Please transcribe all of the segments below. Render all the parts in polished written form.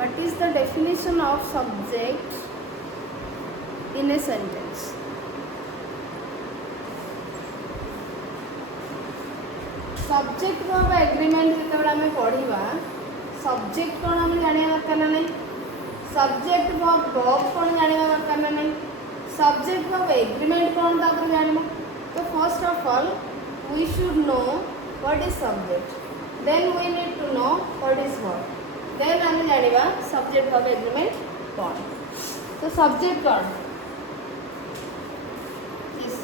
What is the definition of subject in a sentence? Subject verb agreement जेतेबेले आमे पढ़िबा subject कोन हम जानिया दरकार ना नहीं, subject verb कोन जानिया दरकार ना नहीं, subject verb agreement कोन तापर जानिबा. So first of all we should know what is subject, then we need to know what is verb, then आमे जानिबा subject verb agreement कोन. तो subject कोन is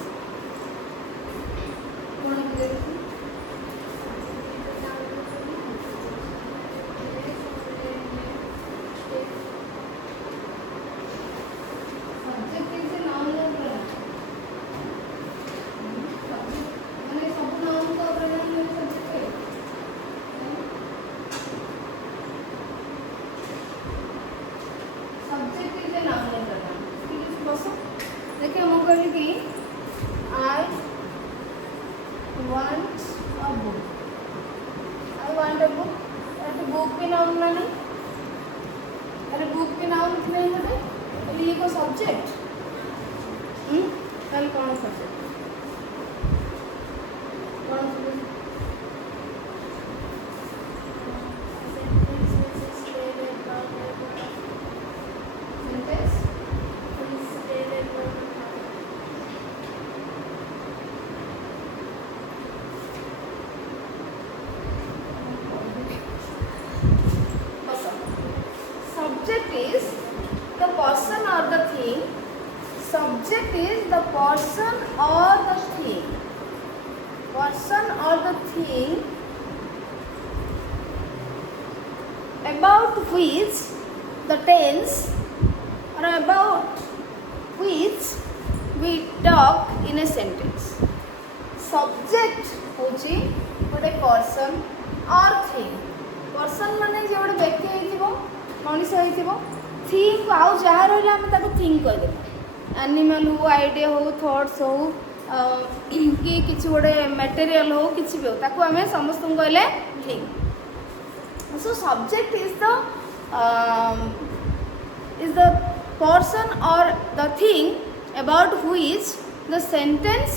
कोन बुझे देखिए हम कहें कि I want a book. I want a book. अरे book भी noun ना नहीं, अरे book भी नाउन नहीं होते, तो ये को सब्जेक्ट, कल कौन सब्जेक्ट, कौन subject? Subject is the person or the thing. Subject is the person or the thing. Person or the thing about which the tense or about which we talk in a sentence. Subject होची गोटे person or thing. Person माने जे गोटे व्यक्ति होइथिबो, Manish होइथिबो, thing आउ जहाँ रहिला हम ताको थिंग कह देबो. एनिमल हो, आइडिया हो, थॉट्स हो, कि किछि गोटे मटेरियल हो, किछि भी हो, ताको हमें समस्त कहले thing. So subject is the person or the thing about which the sentence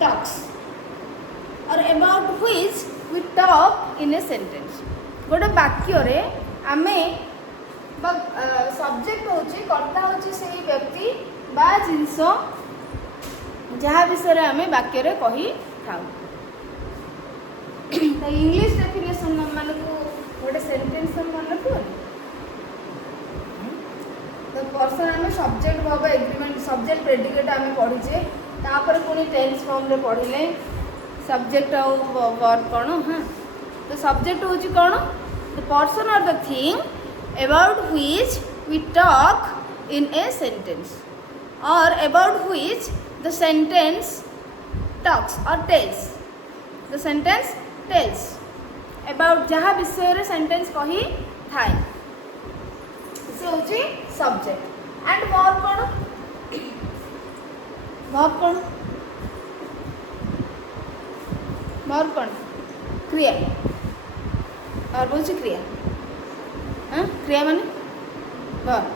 talks or about which we talk in a sentence. गोटे वाक्य रे आमे सब्जेक्ट होची कर्ता होची सेही व्यक्ति बा जिंस जहाँ विषय रे आमे वाक्य रे कही थाउ. तो इंग्लिश डेफिनेशन मान को गोटे सेंटेंस मन रखो. तो पर्सन आमे subject verb agreement subject predicate आमे पढिचे, तापर पुनी टेंस फॉर्म रे पढिले सब्जेक्ट और वर्ब कोन. हां तो सब्जेक्ट होची कोन, the person or the thing about which we talk in a sentence or about which the sentence talks or tells. The sentence tells about जहाँ विषय रे sentence कही थाए से होची subject. and verb cone, verb cone, verb कोन क्रिया और बोल क्रिया. हाँ क्रिया माने वर्ब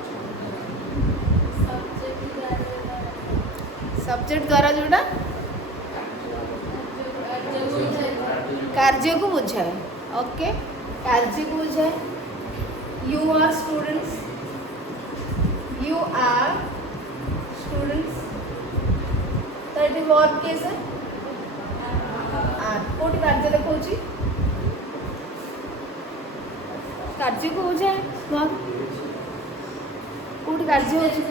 सब्जेक्ट द्वारा जोड़ा कार्य को बुझाए. ओके कार्य को बुझाए. You are students, you are students, तो ये वर्ब केस है. कोटी कार्य देखौची कार्य को बुझाए. वर्ब कोटी कार्य होची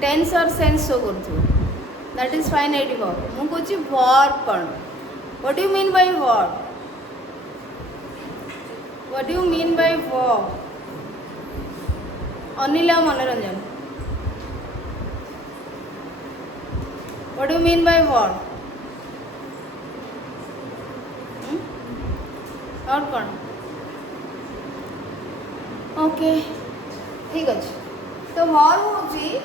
टेंस और सेंस शो करथु. That is fine. एटी वर्ब मु कहूँ वर्ब कौन. What do you mean by verb, what do you mean by verb. Anil और Manoranjan what do you mean by verb. और कौन. ओके ठीक अच्छे. तो वर्ब होची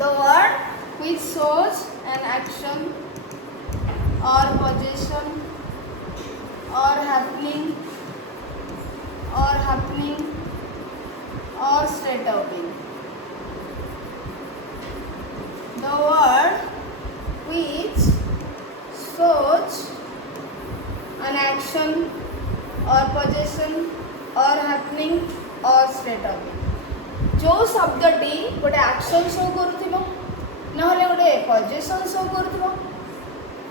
the word which shows an action और पोजीशन और हैपनिंग और straight outing. The word which shows an action or possession or happening or state of being. जो शब्दटी गोटे एक्शन शो करुथिबो नहले गोटे पोजीशन शो करुथिबो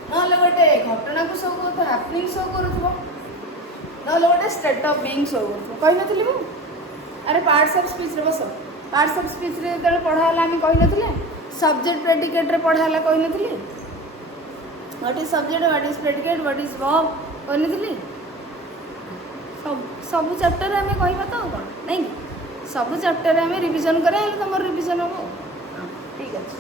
नहले गोटे घटना को शो करुथिबो हैपनिंग शो करुथिबो नहले गोटे स्टेट ऑफ बीइंग शो करुथिबो कहि नथिली मु अरे पार्ट्स ऑफ स्पीच रे बस पार्ट्स ऑफ स्पीच रे जेतले पढा हला हम कहि नथिले सब्जेक्ट प्रेडिकेट रे पढा हला कहि नथिली what is subject what is predicate what is verb कहि नथिली सब चैप्टर में कहवा तो कौन नहीं सब चैप्टर में रिविजन करे तुम रिविजन हम ठीक अच्छे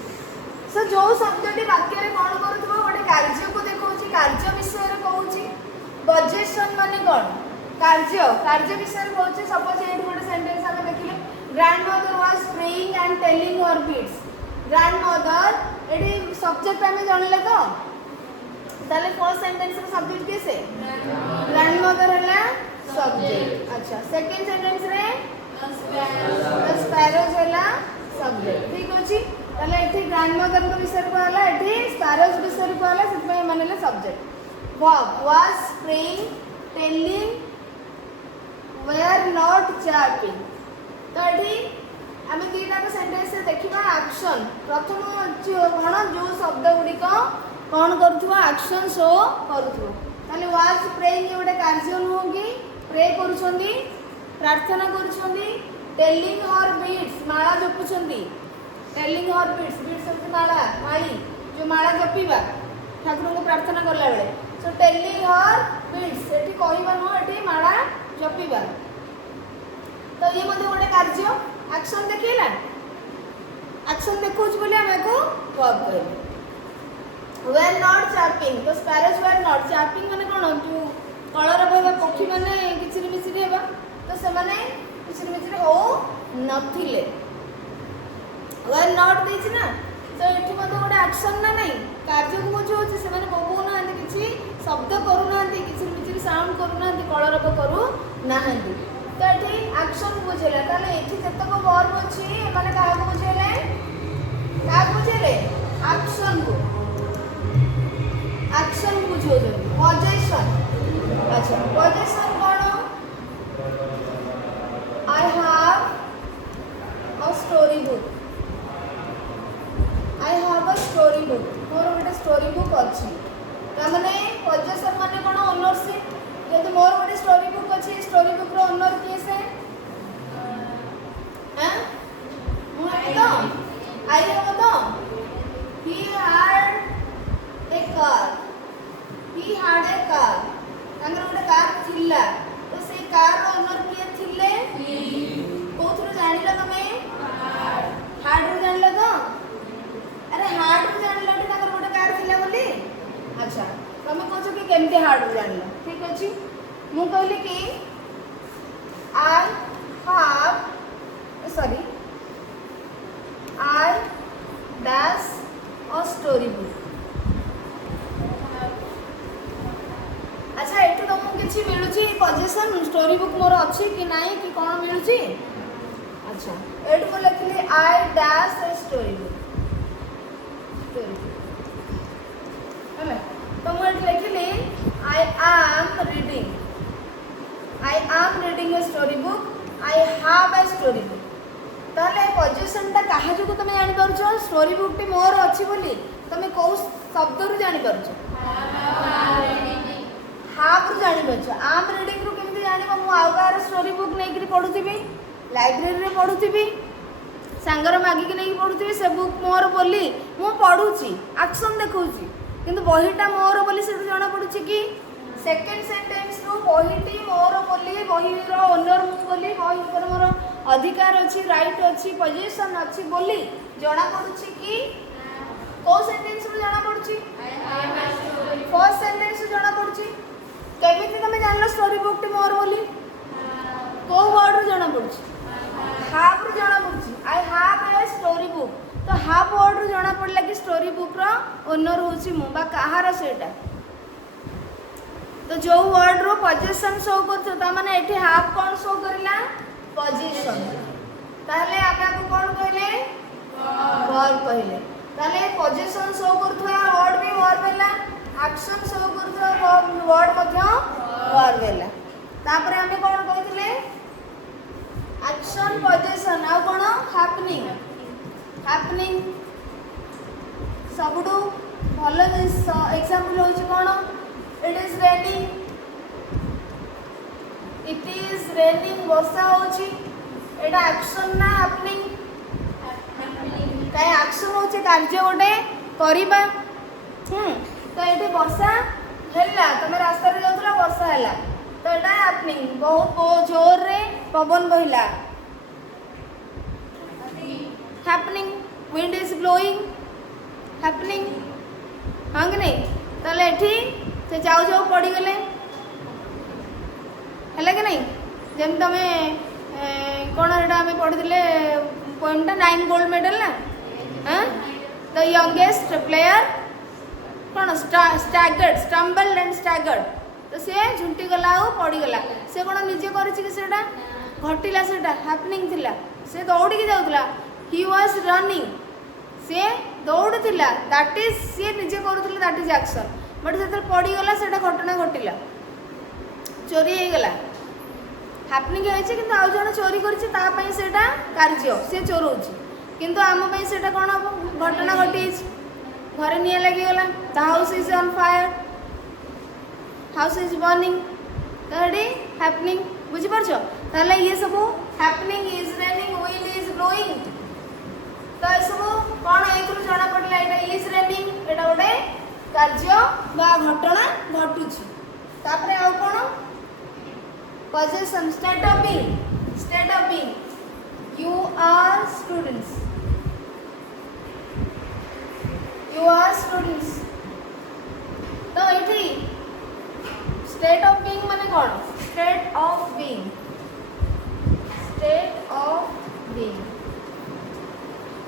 सो जो शब्दटी वाक्य रे कौन करुथबो गोटे कार्य को देखौछि कार्य विषय रे कहूछि पोजीशन माने कौन कार्य विषय रे कहूछि सपोज एठी गोटे सेंटेंस हम देखिले grandmother was praying and telling her beads grandmother एठी सब्जेक्ट हमें जानले तो ताले फर्स्ट सेंटेंस रे सब्जेक्ट कैसे ग्रैंडमदर हला सब्जेक्ट अच्छा सेकंड सेंटेंस रे स्पैरोज हला सब्जेक्ट ठीक अछि ताले एठी ग्रैंडमदर को विषय को हला एठी स्पैरोज विषय को हला सेतमे मानेले subject verb was praying telling were not chirping तो एठी आम दुईटा सेंटेंस देखा एक्शन प्रथम कौन जो शब्द गुड़िक कौन करुवा एक्शन शो करुवा वाज प्रेइंग गोटे कार्य नुह कि प्रे करुँच प्रार्थना करुँच टेलिंग हर बीट्स माला जपुंट टेलिंग हर बीट्स बीट्स माला माली जो माला जपा ठाकुर को प्रार्थना कला बेले सो टेलिंग हर बीट्स ये कहवा नुह ये माला जपा तो ये गोटे कार्य एक्शन देखिला एक्शन देखौछ बोले हमें को वर्ब कहले वेयर नॉट चैपिंग तो स्पैरोज वेयर नॉट चैपिंग माने कोन जो कलर बहबा पक्षी माने किछिरि मिछिरि हेबा तो से माने किछिरि मिछिरि हो नथिले वेयर नॉट देछि ना तो एठी मते गोटे एक्शन ना नहीं कार्य को बुझो छै से माने बोबो ना किछि शब्द करू ना किछिरि मिछिरि साउंड करू ना कलर करू ना तो ये एक्शन बुझेला ताले एठी जतक वर्ब अछि माने काहा को बुझेले एक्शन बुझो पोजीशन अच्छा position cone I have a story book more गोटे स्टोरी बुक अछि त माने पोजीशन माने कोन ओनरशिप जब मोर गोटे स्टोरी बुक अच्छी स्टोरी बुक रो ओनर किए से हैं तो आई हो तो ही हैड ए कार अंगर गोटे कार थिला तो से कार रो ओनर किए थिले कोथरो जानिला तमे हार्ड रो जानिला तो अरे हार्ड रो जानिला कि अंगर गोटे कार थिला बोली अच्छा तुम कह कि केमती हार्ड जान ठीक अच्छे मु कहली कि I dash a story book अच्छा ये तुमको किसी मिलूँ पोजीशन स्टोरी बुक मोर अच्छी कि नहीं कि कौन मिलूँ अच्छा ये मुझे लिखली I dash A story book है तो मुझे लिखली I am reading A story book I have a story book ताले पोजीशनटा कहा जो तुम जानि परछ स्टोरी बुक टी मोर अछि बोली तुम को शब्द रु जानि परछ हाफ रु जानि परछ आम रीडिंग रु केमति जानिबो मु आउकार स्टोरी बुक नै कि पढुथिबी लाइब्रेरी रे पढुथिबी सांगर मागी कि नै पढुथिबी से बुक मोर बोली मु पढुची एक्शन देखौची किंतु बहीटा मोर बोली से जाना पड़ुची कि सेकंड सेंटेंस रो बहीटी मोर बोली बहीर ओनर मु बोली बही ऊपर मोर अधिकार अछि राइट अछि पोजीशन अछि बोली जाना पड़ुची कि को सेंटेंस रो जाना पड़ुची फर्स्ट सेंटेंस रो जाना पड़ुची केमिति तमे जानलो स्टोरी बुक टी मोर बोली को वर्ड रो जाना पड़ुची हाफ रो जाना पड़ुची I have a story book तो हाफ वर्ड रो जाना पड़ला कि स्टोरी बुक रो ओनर होची मु बा कहार सेटा तो जो वर्ड रो पोजीशन शो करथो माने एठी हाफ कोन शो करिला पोजीशन ताहले आमे आपको कोन कहले वर्ब कहले ताहले पोजीशन शो करथो वर्ड भी वर्ब हैला एक्शन शो करथो वर्ड मध्य वर्ब हैला तापर आमे कोन कहथिले एक्शन पोजीशन आ कोन हैपनिंग सबडू भल एग्जांपल होची कोन इट इज रेनिंग वर्षा होची एटा एक्शन ना हैपनिंग काई एक्शन होची कार्य गोटे करिबा तो एठी वर्षा हैला तमे रास्ता रे जाउतला वर्षा हैला तो एटा हैपनिंग बहुत जोर रे पवन बहिला happening wind is blowing happening हाँ कि नहीं ताले एठी से जाऊ जाऊ पड़ी गले है कि नहीं जम तमे कौन एटा हमें पढ़ी पोएमटा 9 गोल्ड मेडल ना हाँ द यंगेस्ट प्लेयर कौन स्टम्बल्ड एंड स्टैगर्ड तो सी झुंटी गला और पड़ी गला से कौन निजे करा घटिला से हैपनिंग थिला से दौड़ी जाऊला ही वाज रनिंग से दौड़ुला दैट इज सी निजे करूला दैट इज एक्शन बट से पड़ी गला से घटना घटिला चोरी हो गला हैपनिंग होइছে কিন্তু आउ जण चोरी करछि ता पई सेटा कार्य से चोरौछि किंतु आम पई सेटा कोन घटना घटिछ घरे निया लागि गला the house is on fire house is burning तडी हैपनिंग बुझि परछो ताले ये सब happening is raining wind is blowing तो ये सब कोन एथु जणा पडला एटा इज रेनिंग एटा गोटे कार्य बा घटना घटुछि तापरे आउ कोन possession state of being you are students तो एठी state of being माने कोन state of being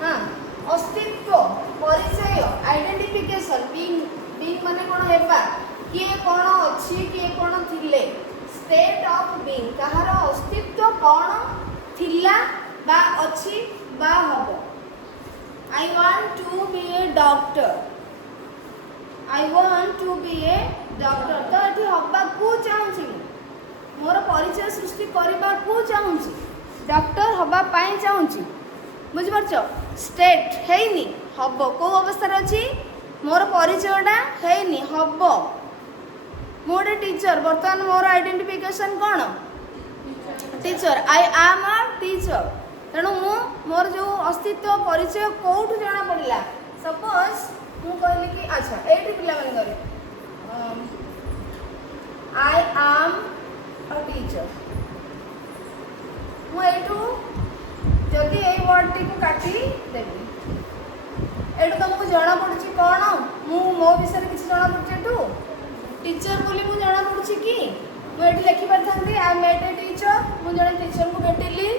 हाँ अस्तित्व परिचय आइडेंटिफिकेशन being माने कोन हेबा किए कोन अछि किए कोन थिले स्टेट ऑफ बीइंग कहार अस्तित्व कौन थिला बा अछि बा हबो I want to be a doctor तो एठी हबा को चाहूची मोर परिचय सृष्टि करबा को चाहूची डॉक्टर हबा पाई चाहूची बुझि परछो स्टेट हेइनी हबो को अवस्था रे अछि मोर परिचयटा हेइनी हबो मोर टीचर बर्तमान मोर आइडेंटिफिकेशन कौन teacher I am a teacher तेणु मोर जो अस्तित्व परिचय कौटू जना पड़ा सपोज मु कहली कि अच्छा एटी पिला मन करे आई एम अ टीचर मु एटू जदि ए वर्ड टी को काटी देबी एटू तुमको जना पड़ुची कौन मु मो विषय किसी जना पड़ुची एटू टीचर बोली मु जाना पड़ुची कि मु एठी लिखि परथांती आई मेट ए टीचर मु जने टीचर को भेटिली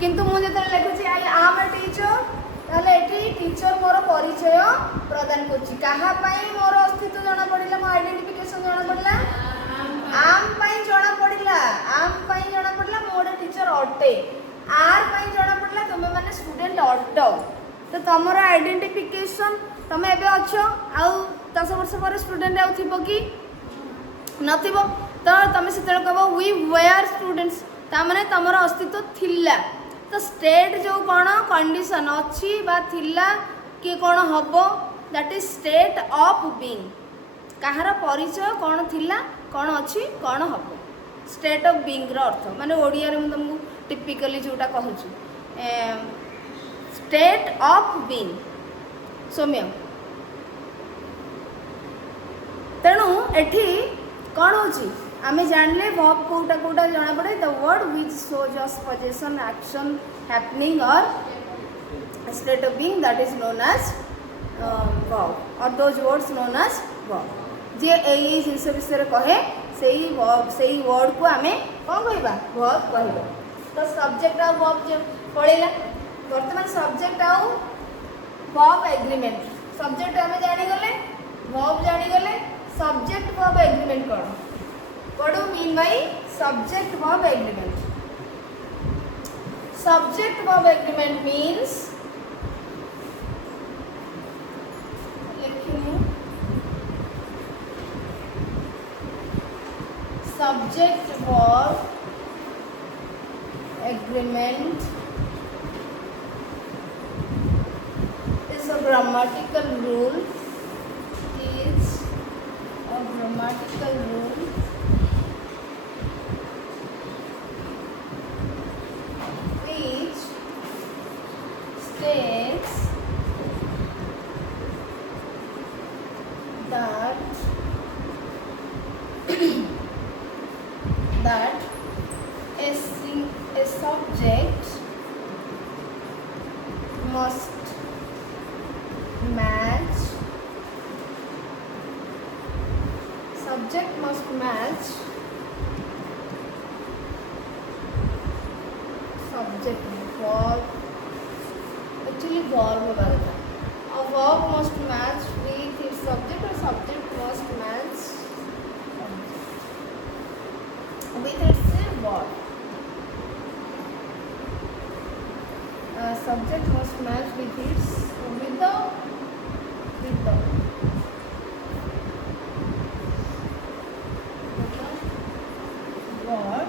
किंतु मु जते लिखुची आई एम ए टीचर ताले एठी टीचर मोर परिचय प्रदान करची काहा पई मोर अस्तित्व जाना पड़िला मो आइडेंटिफिकेशन जाना पड़िला आम पई जाना पड़िला मोर टीचर अटे आर पई जाना पड़िला तुमे माने स्टूडेंट अट तो तमर आइडेंटिफिकेशन तमे एबे अच्छो आउ 10 वर्ष पर स्टूडेंट आउ थिबो कि नथिबो तो तमे से कहबो वी वेयर स्टूडेंट्स ता माने तमर अस्तित्व थिला तो स्टेट जो कोन कंडीशन अछि बा थिला कि कोन हबो that is state of being कहार परिचय कोन थिला कोन अछि कोन हबो स्टेट ऑफ बीइंग रो अर्थ माने ओडिया रे हम तुमको टिपिकली जोटा कहू स्टेट ऑफ बीइंग सौम्य तेणु एठी कौन होची आमे जानले वर्ब कोटा कोटा जाना पड़े the word which shows us position action happening और state of being that is known as verb और those words known as verb जे एई जिंस विषय कहे सेही वर्ड को आमे कोन कहबा वर्ब कहबा तो सब्जेक्ट और वर्ब पड़ेला वर्तमान सब्जेक्ट और वर्ब एग्रीमेंट सब्जेक्ट आमे जानि गले वर्ब जानि गले subject verb agreement कौन? What do you mean by subject verb agreement? Subject verb agreement means subject verb agreement is a grammatical rule. Is a grammatical rule which states that a subject must match subject verb, actually verb होगा था, a verb must match with its subject or subject must match with its verb. Subject must match with the verb.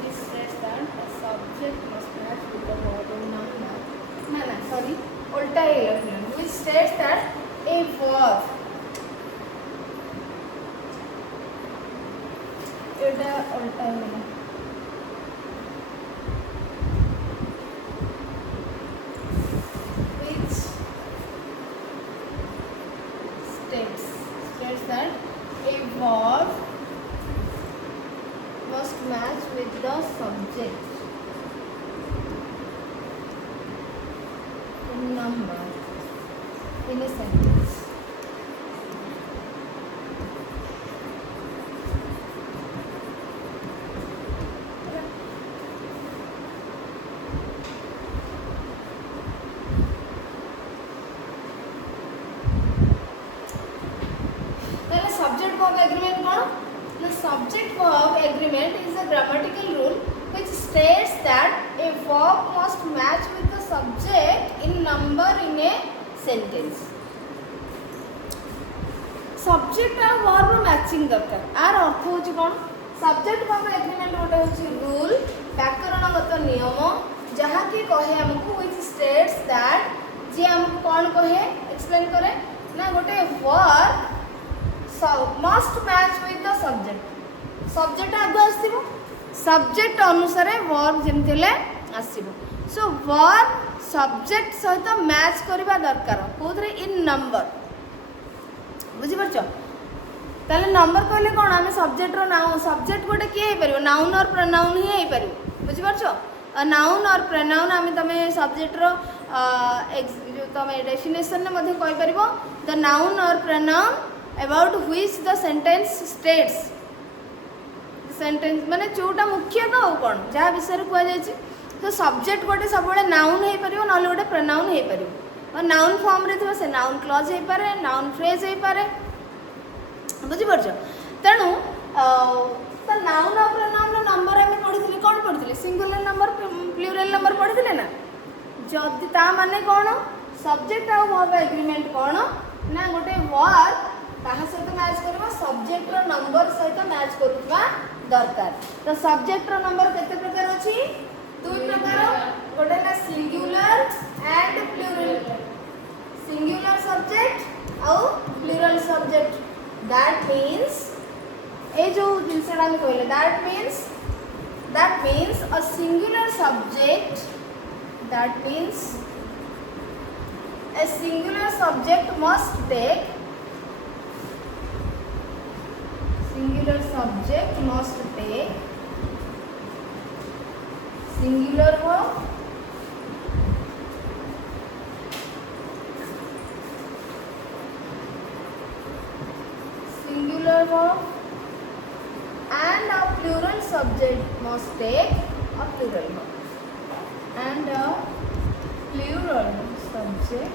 Which says that a subject must match with the verb in number. No, sorry. उल्टा ही लग रहा है. Which states that a verb. इधर उल्टा ही लगा. Which states that a verb must match with the subject in number in a sentence. Subject verb agreement कौन? The subject verb agreement is a grammatical rule which states that a verb must match with the subject in number in a sentence. Subject और verb matching दरकार. Are अर्थ होची कौन? Subject verb agreement गोटे होची rule व्याकरणगत नियम जहाँ की कहे हमको which states that जे हमको कौन कहे explain करे ना गोटे verb must match with the subject. Subject आगे आसीबो, subject अनुसार verb जेमति ले आसीबो. So verb subject सहित match करबा दरकार कोथरे in number. बुझि परछो? ताले नंबर कहले कोन आमे सब्जेक्ट रो नाउन सब्जेक्ट गोटे के हे परिबो नाउन और प्रोनाउन ही हे परिबो. बुझि परछो? नाउन और प्रोनाउन आमे तमे सब्जेक्ट रो जो तमे डेफिनेशन ने मध्ये कहि परिबो द नाउन और pronoun about which the sentence states. Sentence माने जोटा मुख्य तो कोन जहाँ विषय रे कुआ जायछि तो सब्जेक्ट गोटे सब बडे नाउन हे परिबो नले गोटे प्रोनाउन हे परिबो और नाउन फॉर्म रे थिबो से नाउन क्लॉज हे पारे नाउन फ्रेज हे पारे. बुझि परछो? तेनु तो नाउन और प्रोनाउन रो नंबर हम पढिथिले कोन पढिथिले सिंगुलर नंबर प्लुरल नंबर पढिथिले ना जदि ता माने कोन सब्जेक्ट और वर्ब एग्रीमेंट कोन ना गोटे वर्ब कहाँ सहित मैच करवा सब्जेक्ट रो नंबर सहित मैच करुवा दरकार. तो सब्जेक्ट रो नंबर केते प्रकार अछि दुई प्रकार गोटे ना singular and plural singular subject और प्लुरल सब्जेक्ट. दैट मींस ए जो जिनसडा हम कहले that means a singular subject that means a singular subject must take singular verb and a plural subject must take a plural verb. and a plural subject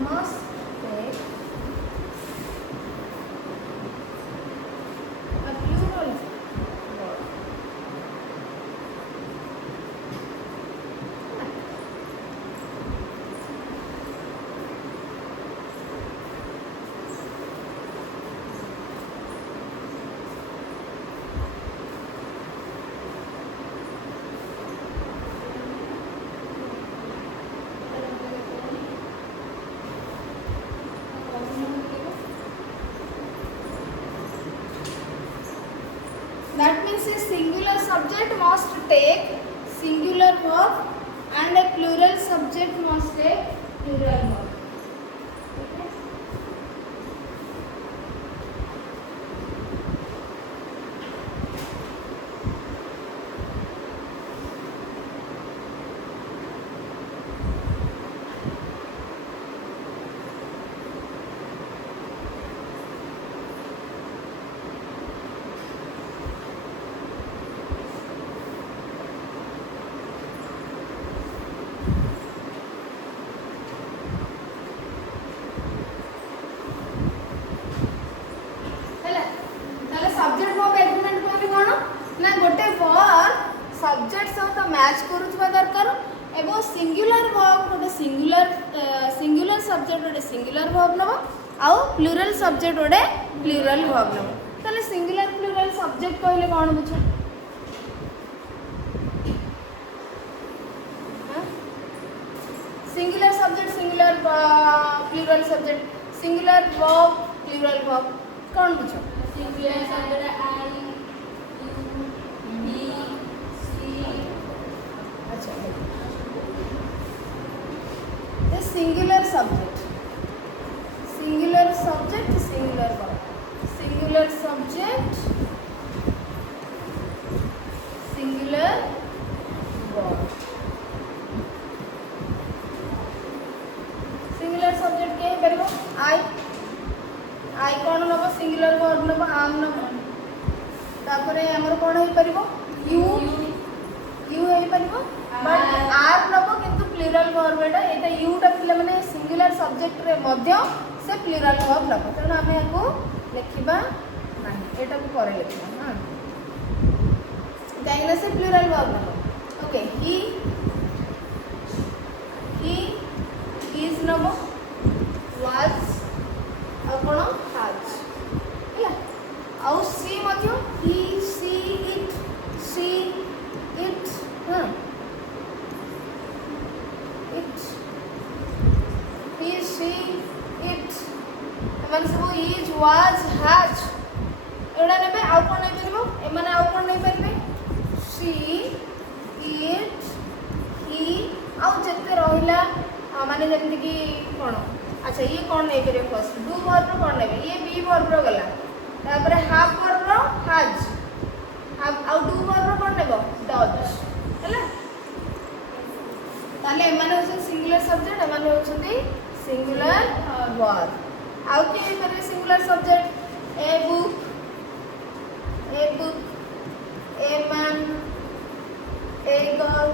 must take a plural verb. That means a singular subject must take singular verb and a plural subject must take plural verb. Okay? Subject verb agreement कहले कोन ना गोटे verb subject सहित match करूथबा दरकार एवं singular verb गोटे singular subject गोटे सिंगुलर वर्ब नबो आउ प्लूरल सब्जेक्ट गोटे प्लूरल वर्ब नबो तले सिंगुलर प्लूरल सब्जेक्ट कहले कोन बुझ singular subject singular plural subject singular verb plural verb कोन बुझ singular subject I you B C अच्छा the singular subject singular verb singular subject singular verb singular subject के परबो आई कोन नबो सिंगुलर वर्ब नबो आम नबो तापरे हमर कोन होई परबो यू हे परबो बट आर नबो किंतु प्लूरल वर्ब एटा यूटा पिला माने सिंगुलर सब्जेक्ट रे मध्य से प्लूरल वर्ब नबो तेणु आमे याको लिखिबा नाही एटा को करे लिखिबा हां काइना से प्लूरल वर्ब नबो ओके ही इज नबो वाज आपण हाज हैला आउ सी मध्य ही सी इट हां it he she it एमन सब is was has एडा नेबे आउ कोन नै परबो एमाने आउ कोन नै परबे she it he आउ जते रहिला माने जेमति कि कोन अच्छा ये कोन नै करे फर्स्ट डू वर्ब रो कोन नेबे ये बी वर्ब रो गला तापर हाफ वर्ब रो has हाफ आउ डू वर्ब रो कोन नेबो does हैला ताले एमाने होछन सिंगुलर सब्जेक्ट एमाने होछन सिंगुलर वर्ब आउ के करे singular subject a book a man a girl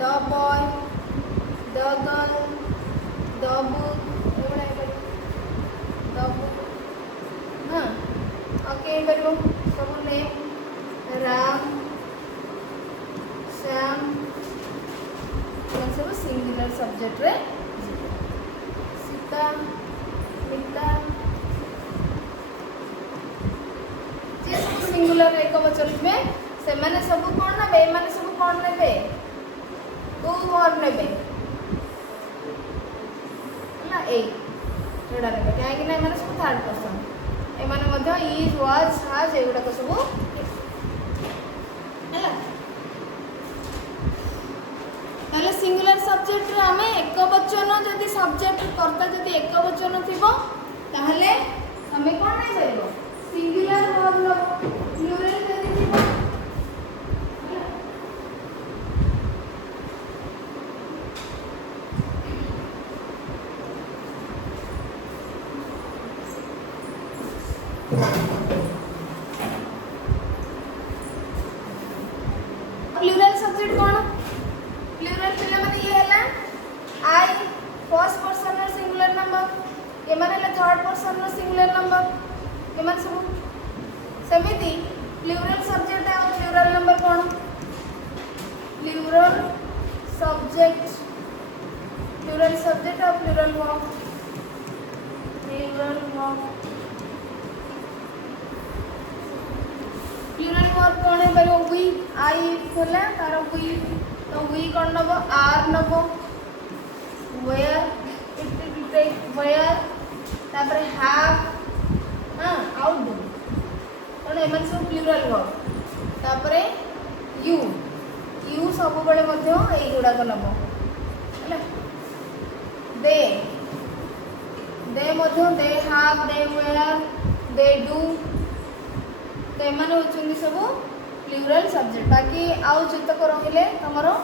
the boy the girl the book एवडा करे द बुक हां ओके परबो सब नेम राम श्याम सब सिंगुलर सब्जेक्ट रे सीता मिता जे सब सिंगुलर एक वचन में से माने सब कोन नेबे माने सब कोन नेबे दो वर्ब नेबे ना ए एडा नेबे काहे कि ना माने सब थर्ड पर्सन ए माने मध्य इज वाज हैज एगुडा को सब हैला ताले सिंगुलर सब्जेक्ट रे हमें एक वचन जदि सब्जेक्ट कर्ता जदि एक वचन थिबो ताहले हमें कोन नै करबो सिंगुलर वर्ब लो प्लूरल जदि थिबो Wow. First person singular number एमाने ले थर्ड पर्सन सिंगुलर नंबर एमान सब सेमिति प्लूरल सब्जेक्ट है और प्लूरल नंबर कौन प्लूरल सब्जेक्ट और प्लूरल वर्ब प्लूरल वर्ब कौन है भाई वी आई खोला तार वी तो वी कौन नब आर नब where it will take where तापर हैव हां आउट डू कौन एमन सब प्लूरल वर्ब तापर यू सब बेले मध्य एई गुडा को नब हैला दे मध्य they have they were they do तो एमाने होचुंदी सब प्लूरल सब्जेक्ट बाकी आउ जतक रहिले तमरो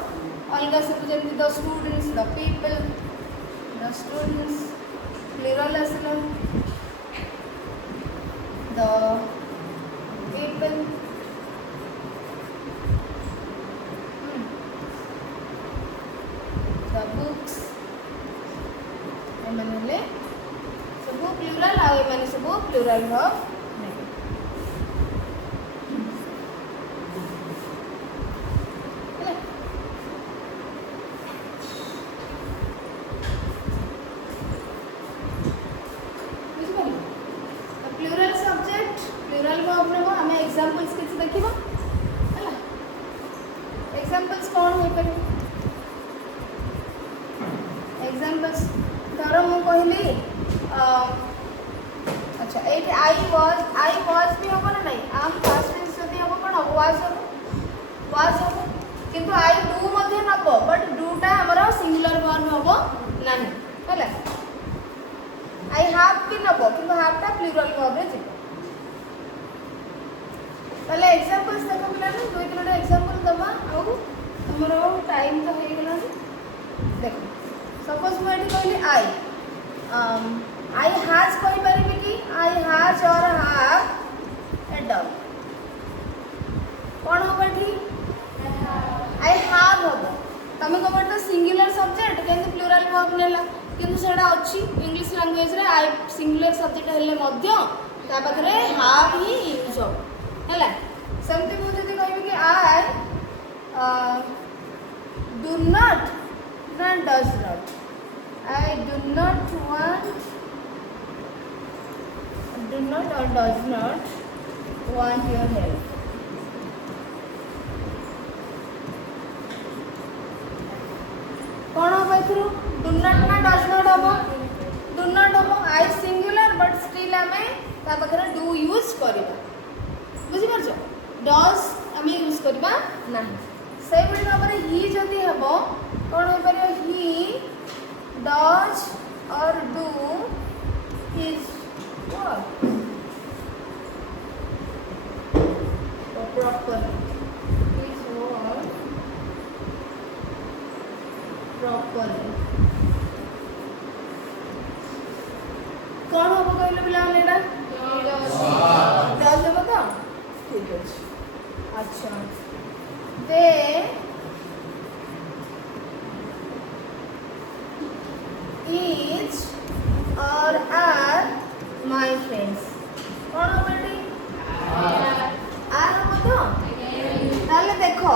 अलगा सब जेमति the students the people the students plural असलो द पीपल द बुक्स एमाने ले सब प्लूरल आ एमाने सब plural verb plural subject plural verb रे हमें एग्जांपल्स किछ देखिबो हैला एग्जांपल्स कोन होई पर एग्जांपल्स धरो मु कहली अच्छा एट आई वाज भी होबो ना नहीं आम पास्ट टेंस जदी होबो कोन वाज होबो किंतु आई डू मध्ये नबो बट डू टा हमरो सिंगुलर वर्ब होबो नाही हैला आई हैव भी नबो किंतु हैव टा प्लूरल वर्ब रे जिवो ताले एग्जांपल्स देखो पिला ने दुई तीनटा एग्जांपल दबा आउ हमरो टाइम तो हे गेला देखो सपोज मैं एठी कहली आई हैज कहि परिबे कि आई हैज और हैव ए डॉग कोन होबे एठी आई हैव होबो तमे को बट सिंगुलर सब्जेक्ट केन प्लूरल वर्ब नेला किंतु सेडा अछि इंग्लिश लैंग्वेज रे आई सिंगुलर सब्जेक्ट हेले मध्य ता पाखरे हैव ही यूज हो हैला सेमति मु जदी कहबी कि आई डू नॉट ना does not I do not want do not or does not want your help कौन हो थ्रू डू नॉट ना डज नॉट हो डू नॉट हो आई सिंगुलर बट स्टिल हमें ता पाखरे डू यूज करबा बुझि परछो डज हमें यूज करबा नाही से बडी भाबरे ही जदी हबो कौन हो परियो ही does or do his work properly his work properly कौन हो कहले पिला एटा डज हो तो ठीक है अच्छा दे each or are my friends कौन हो बेटी आर हो तो ताले देखो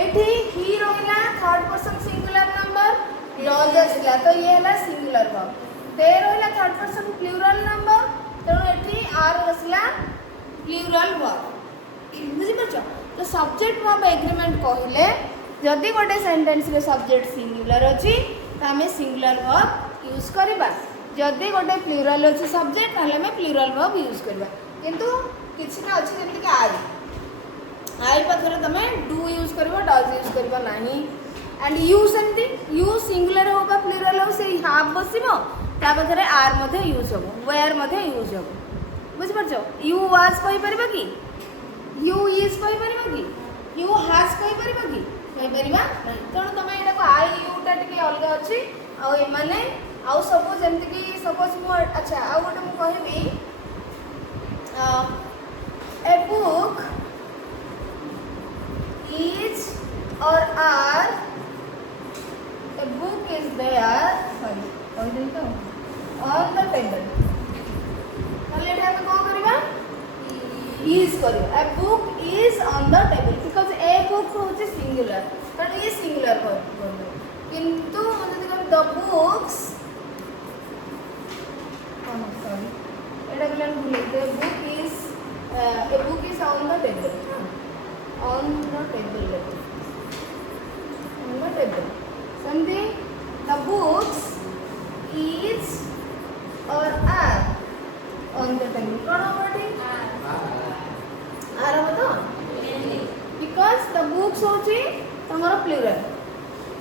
एठी ही रोइला third person singular number does आसला तो ये हला सिंगुलर वर्ब दे रोइला थर्ड पर्सन प्लूरल नंबर तो एठी आर आसला प्लूरल वर्ब बुझि परछो तो सब्जेक्ट वर्ब एग्रीमेंट कहिले जदी गोटे सेंटेंस रे सब्जेक्ट सिंगुलर अछि हमें सिंगुलर वर्ब यूज करबा जदी गोटे प्लूरल अछि सब्जेक्ट ताले हमें प्लूरल वर्ब यूज करबा किंतु किछना अछि जेमति कि आई पाखरे तमे डू यूज करबा डज यूज करबा नाही एंड यू सेमति यू सिंगुलर होगा प्लूरल हो से हाफ बसिबो ता पाखरे आर मध्ये यूज होबो वेयर मध्ये यूज होबो बुझ परछो यू वाज कहि परबा कि यू इज कहि परबा कि यू हैज कहि परबा कि कहि परबा तण तमे एटा को आई यू टा टिके अलगा अछि आ ए माने आउ सब जेमति कि सपोज मु अच्छा आ गोटे मु कहबी ए बुक इज और are a book is there sorry table ताले एटा हम कोन करबा इज करबा a book is on the table because a book होचे सिंगुलर बट ये सिंगुलर करबा किंतु जदी कर द बुक्स सॉरी एटा बिलन भूलते book is on the table on the table on the table something the books is or are on the table कौन होती are बता because the books होती तुम्हारा plural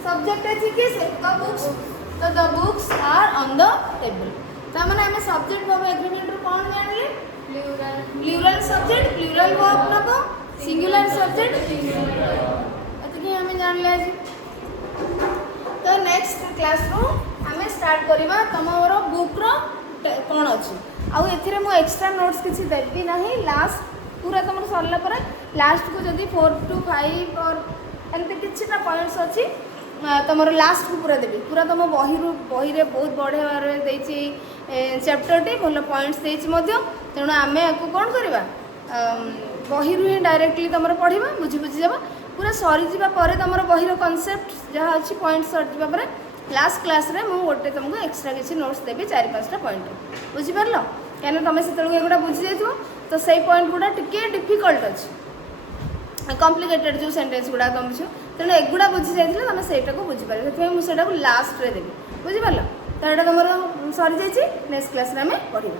subject है कि the books तो the books are on the table तो मैंने हमें subject verb agreement रो कौन जानिए plural subject plural verb नबो सिंगुलर सब्जेक्ट एतकी हमें जान ले जी तो नेक्स्ट क्लास रो हमें स्टार्ट करबा तमर बुक रो कोन अछि आ एथिरे मो एक्स्ट्रा नोट्स किछि देबी नाही लास्ट पूरा तमर सरला पर लास्ट को जदी 4 to 5 और एंते किछिटा पॉइंट्स अछि तमर लास्ट को पूरा देबी पूरा तम बही रे बहुत बढ़िया रे देछि चैप्टर टी भलो पॉइंट्स देछि मध्य तेणु आमे आकु कोन करबा बही ही डायरेक्टली तुम पढ़ा बुझी बुझी जावा पूरा सरी जावा परे तुम बही कनसेप्ट जहाँ अच्छी पॉइंट सरी जावा परे लास्ट क्लास रे मु गोटे तुमको एक्स्ट्रा किसी नोट्स देवी 4-5टा पॉइंट बुझीपार क्या तुम से एगुड़ा बुझी जाइए तो से पॉइंट गुड़ा टिके डिफिकल्ट अच्छे कॉम्प्लिकेटेड जो सेंटेंस गुड़ा तुम बुझ तेणु एगुड़ा बुझी जाइए तुम से बुझीपार से मुझे लास्ट रे देवी बुझीपार तो यहाँ तुम सरी जाइए नेक्स्ट क्लास में आम पढ़ा।